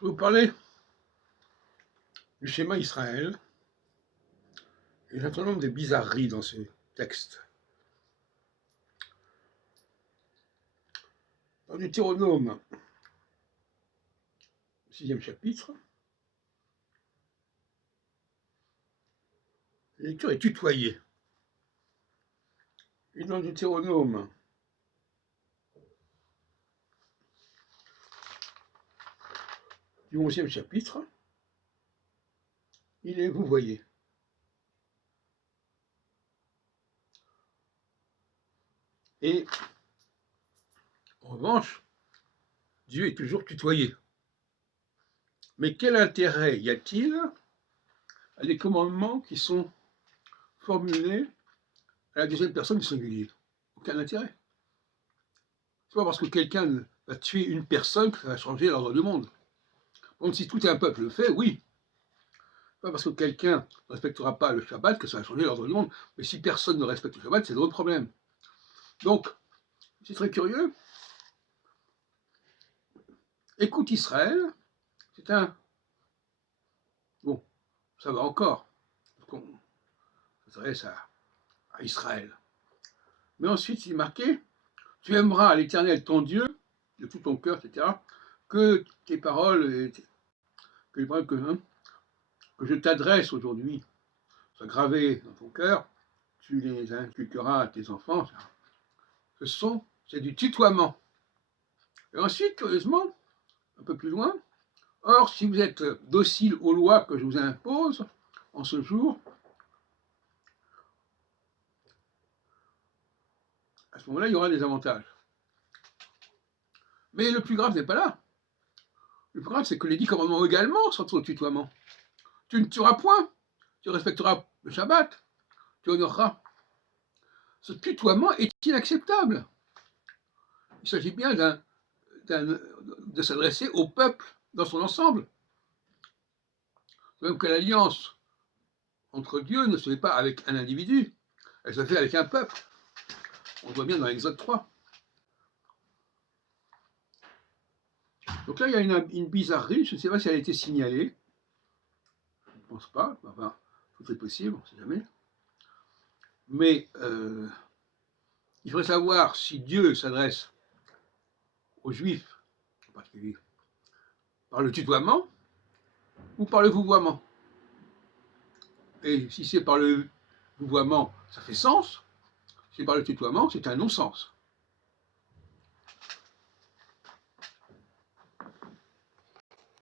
Je vais vous parler du schéma Israël et d'un certain nombre de bizarreries dans ce texte. Dans Deutéronome, 6e chapitre, la lecture est tutoyée. Et dans Deutéronome, du 11e chapitre, il est vous voyez. Et en revanche, Dieu est toujours tutoyé. Mais quel intérêt y a-t-il à des commandements qui sont formulés à la deuxième personne du singulier? Aucun intérêt. C'est pas parce que quelqu'un va tuer une personne que ça va changer l'ordre du monde. Donc si tout un peuple le fait, oui. Pas parce que quelqu'un ne respectera pas le Shabbat que ça va changer l'ordre du monde. Mais si personne ne respecte le Shabbat, c'est d'autres problèmes. Donc, c'est très curieux. Écoute Israël, c'est un... Bon, ça va encore. On s'adresse à Israël. Mais ensuite, il est marqué, tu aimeras l'Éternel ton Dieu, de tout ton cœur, etc., que tes paroles, que je t'adresse aujourd'hui soient gravées dans ton cœur, tu les inculqueras à tes enfants. C'est du tutoiement. Et ensuite, curieusement, un peu plus loin, or, si vous êtes docile aux lois que je vous impose en ce jour, à ce moment-là, il y aura des avantages. Mais le plus grave n'est pas là. Le plus grave, c'est que les 10 commandements également sont au tutoiement. Tu ne tueras point, tu respecteras le Shabbat, tu honoreras. Ce tutoiement est inacceptable. Il s'agit bien de s'adresser au peuple dans son ensemble. Même que l'alliance entre Dieu ne se fait pas avec un individu, elle se fait avec un peuple. On le voit bien dans l'Exode 3. Donc là, il y a une bizarrerie, je ne sais pas si elle a été signalée. Je ne pense pas, enfin, tout est possible, on ne sait jamais. Mais il faudrait savoir si Dieu s'adresse aux Juifs, en particulier, par le tutoiement ou par le vouvoiement. Et si c'est par le vouvoiement, ça fait sens. Si c'est par le tutoiement, c'est un non-sens.